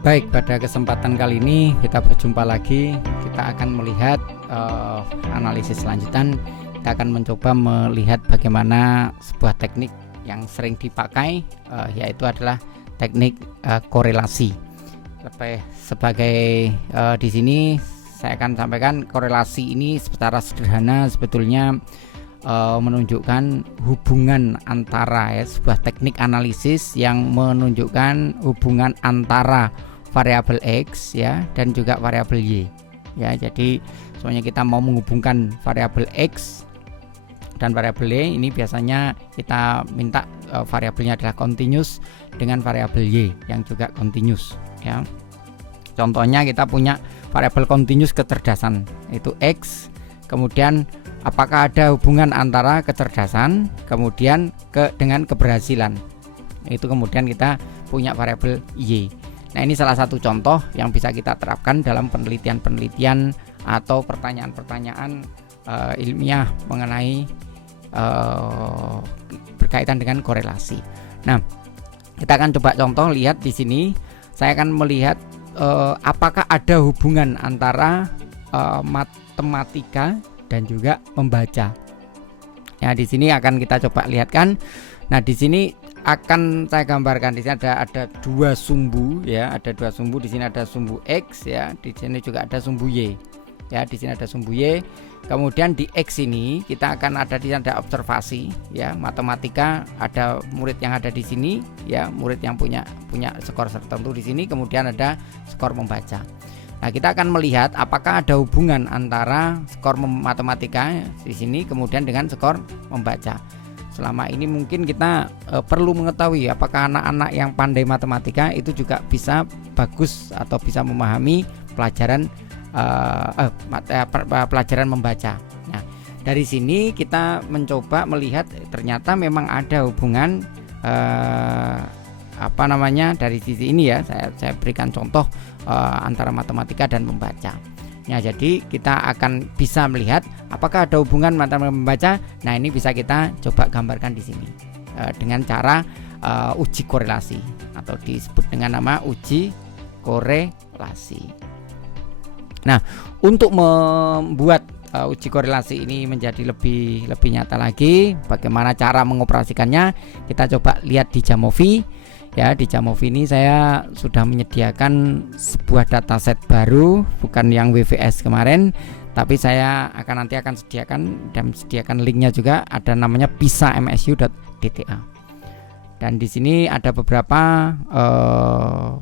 Baik, pada kesempatan kali ini kita berjumpa lagi. Kita akan melihat analisis lanjutan. Kita akan mencoba melihat bagaimana sebuah teknik yang sering dipakai, yaitu adalah teknik korelasi. Sebagai di sini saya akan sampaikan korelasi ini secara sederhana sebetulnya menunjukkan hubungan antara sebuah teknik analisis yang menunjukkan hubungan antara variabel X dan juga variabel Y jadi soalnya kita mau menghubungkan variabel X dan variabel Y, ini biasanya kita minta variabelnya adalah continuous dengan variabel Y yang juga continuous Contohnya kita punya variabel continuous kecerdasan itu X, kemudian apakah ada hubungan antara kecerdasan kemudian dengan keberhasilan, itu kemudian kita punya variabel Y. Nah, ini salah satu contoh yang bisa kita terapkan dalam penelitian-penelitian atau pertanyaan-pertanyaan ilmiah mengenai berkaitan dengan korelasi. Nah, kita akan coba contoh, lihat di sini. Saya akan melihat apakah ada hubungan antara matematika dan juga membaca. Ya, di sini akan kita coba lihatkan. Nah, di sini akan saya gambarkan. Di sini ada dua sumbu ada dua sumbu. Di sini ada sumbu X di sini juga ada sumbu Y. Di sini ada sumbu Y. Kemudian di X ini kita akan di sini ada observasi matematika, ada murid yang ada di sini murid yang punya skor tertentu di sini, kemudian ada skor membaca. Nah, kita akan melihat apakah ada hubungan antara skor matematika di sini kemudian dengan skor membaca. Selama ini mungkin kita perlu mengetahui apakah anak-anak yang pandai matematika itu juga bisa bagus atau bisa memahami pelajaran pelajaran membaca. Nah, dari sini kita mencoba melihat ternyata memang ada hubungan dari sisi ini saya berikan contoh antara matematika dan membaca. Ya, jadi kita akan bisa melihat apakah ada hubungan matematika membaca. Nah, ini bisa kita coba gambarkan di sini dengan cara uji korelasi atau disebut dengan nama uji korelasi. Nah, untuk membuat uji korelasi ini menjadi lebih nyata lagi, bagaimana cara mengoperasikannya, kita coba lihat di Jamovi. Di Jamovi ini saya sudah menyediakan sebuah dataset baru, bukan yang WVS kemarin, tapi saya nanti akan sediakan linknya juga, ada namanya pisa.msu.dta. Dan di sini ada beberapa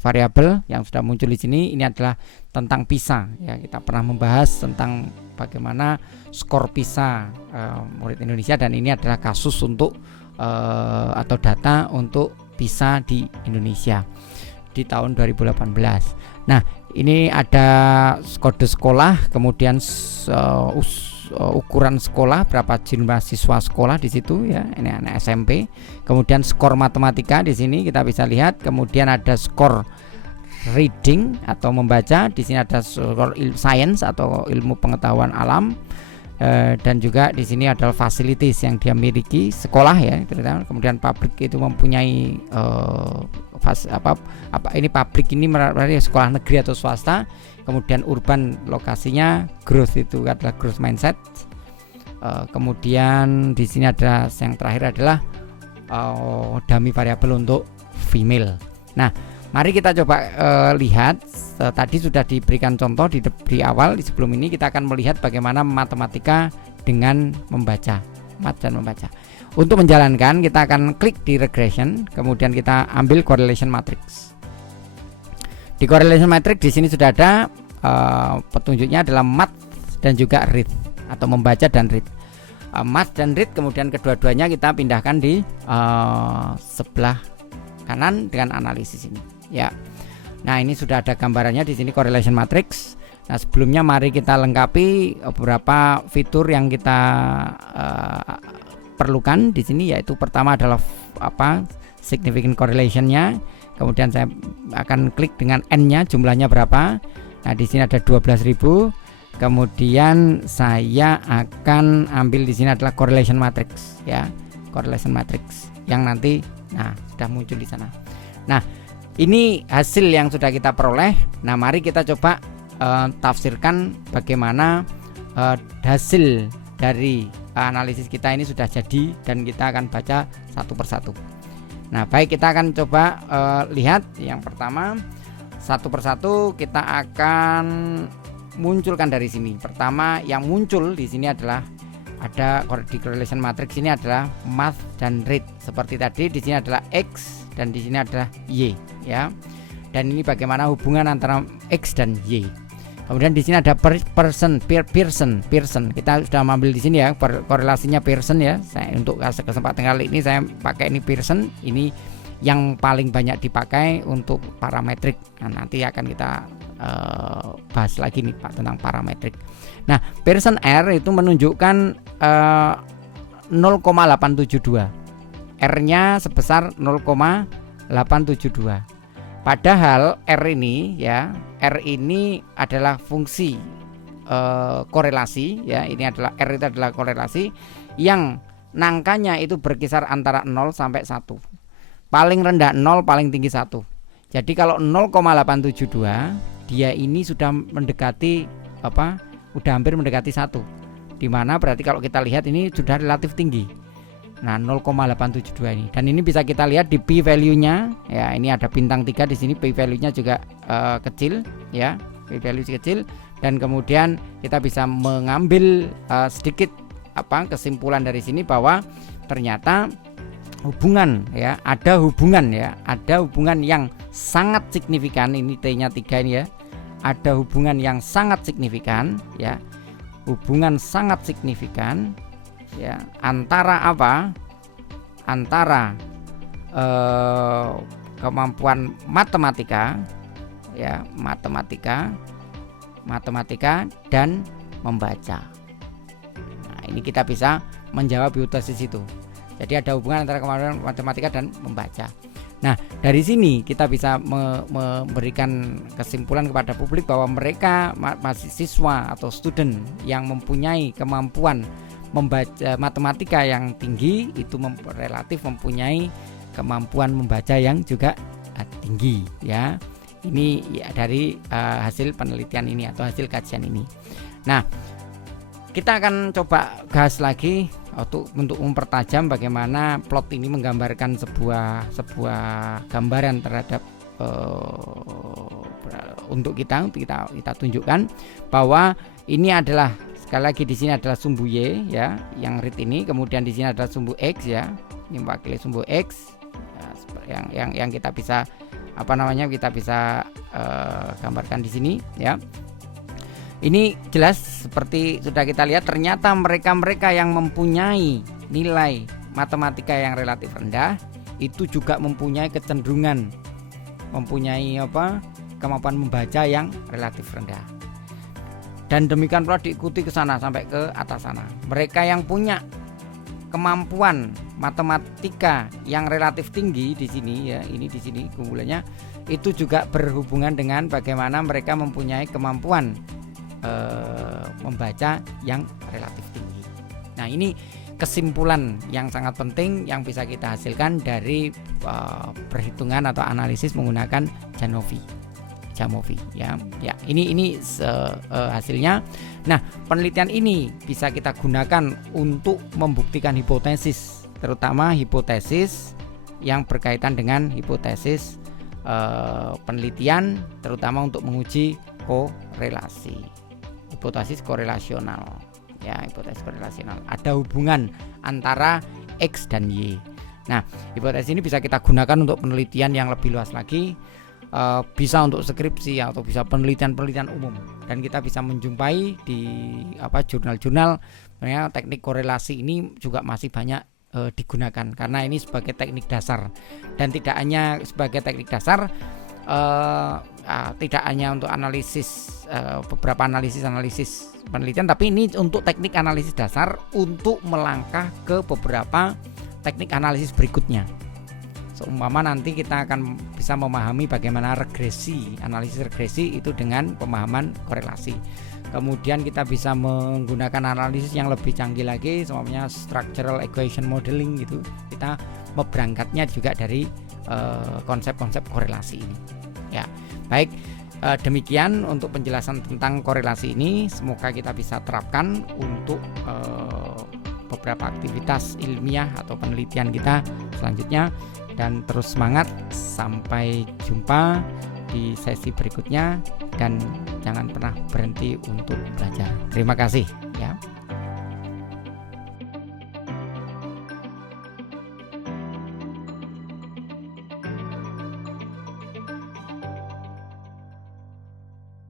variabel yang sudah muncul di sini. Ini adalah tentang PISA kita pernah membahas tentang bagaimana skor PISA murid Indonesia, dan ini adalah kasus untuk atau data untuk PISA di Indonesia di tahun 2018. Nah, ini ada kode sekolah, kemudian ukuran sekolah, berapa jumlah siswa sekolah di situ ini anak SMP. Kemudian skor matematika di sini kita bisa lihat, kemudian ada skor reading atau membaca, di sini ada skor science atau ilmu pengetahuan alam. Dan juga di sini adalah facilities yang dia miliki sekolah kemudian pabrik itu mempunyai ini pabrik ini berarti sekolah negeri atau swasta, kemudian urban lokasinya, growth itu adalah growth mindset, kemudian di sini ada yang terakhir adalah dummy variable untuk female. Nah, mari kita coba lihat. Tadi sudah diberikan contoh di awal, di sebelum ini kita akan melihat bagaimana matematika dengan membaca, dan membaca. Untuk menjalankan, kita akan klik di regression, kemudian kita ambil correlation matrix. Di correlation matrix di sini sudah ada petunjuknya adalah math dan juga read atau membaca dan read. Math dan read, kemudian kedua-duanya kita pindahkan di sebelah kanan dengan analisis ini Nah, ini sudah ada gambarannya di sini correlation matrix. Nah, sebelumnya mari kita lengkapi beberapa fitur yang kita perlukan di sini, yaitu pertama adalah significant correlation-nya. Kemudian saya akan klik dengan n-nya, jumlahnya berapa. Nah, di sini ada 12.000. Kemudian saya akan ambil di sini adalah correlation matrix correlation matrix yang nanti sudah muncul di sana. Nah, ini hasil yang sudah kita peroleh. Nah, mari kita coba tafsirkan bagaimana hasil dari analisis kita ini sudah jadi, dan kita akan baca satu persatu. Nah, baik, kita akan coba lihat yang pertama. Satu persatu kita akan munculkan dari sini. Pertama yang muncul di sini adalah ada di correlation matrix ini adalah math dan read. Seperti tadi di sini adalah X dan di sini adalah Y, ya. Dan ini bagaimana hubungan antara X dan Y. Kemudian di sini ada Pearson. Kita sudah mengambil di sini ya korelasinya Pearson ya. Saya untuk kesempatan kali ini saya pakai ini Pearson. Ini yang paling banyak dipakai untuk parametrik. Nah, nanti akan kita bahas lagi nih Pak tentang parametrik. Nah, Pearson R itu menunjukkan 0,872. R-nya sebesar 0,872. Padahal R ini ya, R ini adalah fungsi korelasi ya. Ini adalah R itu adalah korelasi yang nangkanya itu berkisar antara 0 sampai 1. Paling rendah 0, paling tinggi 1. Jadi kalau 0,872 dia ini sudah mendekati udah hampir mendekati 1. Dimana berarti kalau kita lihat ini sudah relatif tinggi. Nah, 0,872 ini. Dan ini bisa kita lihat di P value-nya ya, ini ada bintang 3 di sini, P value-nya juga kecil ya, P value kecil. Dan kemudian kita bisa mengambil sedikit kesimpulan dari sini bahwa ternyata hubungan ya, ada hubungan yang sangat signifikan. Ini T-nya 3 ini ya. Ada hubungan yang sangat signifikan ya. Hubungan sangat signifikan ya antara antara kemampuan matematika ya, matematika dan membaca. Nah, ini kita bisa menjawab hipotesis itu. Jadi ada hubungan antara kemampuan matematika dan membaca. Nah, dari sini kita bisa memberikan kesimpulan kepada publik bahwa mereka mahasiswa atau student yang mempunyai kemampuan membaca matematika yang tinggi itu relatif mempunyai kemampuan membaca yang juga tinggi ya. Ini ya dari hasil penelitian ini atau hasil kajian ini. Nah, kita akan coba gas lagi untuk mempertajam bagaimana plot ini menggambarkan sebuah gambaran terhadap untuk kita tunjukkan bahwa ini adalah, sekali lagi di sini adalah sumbu Y ya, yang read ini, kemudian di sini adalah sumbu X ya, ini mewakili sumbu X ya, yang kita bisa kita bisa gambarkan di sini ya. Ini jelas seperti sudah kita lihat, ternyata mereka yang mempunyai nilai matematika yang relatif rendah itu juga mempunyai kecenderungan mempunyai kemampuan membaca yang relatif rendah. Dan demikian pula diikuti ke sana sampai ke atas sana. Mereka yang punya kemampuan matematika yang relatif tinggi di sini ya, ini di sini kumulanya itu juga berhubungan dengan bagaimana mereka mempunyai kemampuan membaca yang relatif tinggi. Nah, ini kesimpulan yang sangat penting yang bisa kita hasilkan dari perhitungan atau analisis menggunakan Jamovi ya. Ya, ini hasilnya. Nah, penelitian ini bisa kita gunakan untuk membuktikan hipotesis, terutama hipotesis yang berkaitan dengan hipotesis penelitian, terutama untuk menguji korelasi. Hipotesis korelasional ya, hipotesis korelasional. Ada hubungan antara X dan Y. Nah, hipotesis ini bisa kita gunakan untuk penelitian yang lebih luas lagi, bisa untuk skripsi atau bisa penelitian umum, dan kita bisa menjumpai di jurnal-jurnal. Sebenarnya teknik korelasi ini juga masih banyak digunakan karena ini sebagai teknik dasar, dan tidak hanya sebagai teknik dasar, tidak hanya untuk analisis beberapa analisis penelitian, tapi ini untuk teknik analisis dasar untuk melangkah ke beberapa teknik analisis berikutnya. Seumpama nanti kita akan bisa memahami bagaimana analisis regresi itu dengan pemahaman korelasi. Kemudian kita bisa menggunakan analisis yang lebih canggih lagi, semuanya structural equation modeling gitu. Kita berangkatnya juga dari konsep-konsep korelasi ini. Ya, baik. Demikian untuk penjelasan tentang korelasi ini. Semoga kita bisa terapkan untuk beberapa aktivitas ilmiah atau penelitian kita selanjutnya. Dan terus semangat, sampai jumpa di sesi berikutnya, dan jangan pernah berhenti untuk belajar. Terima kasih.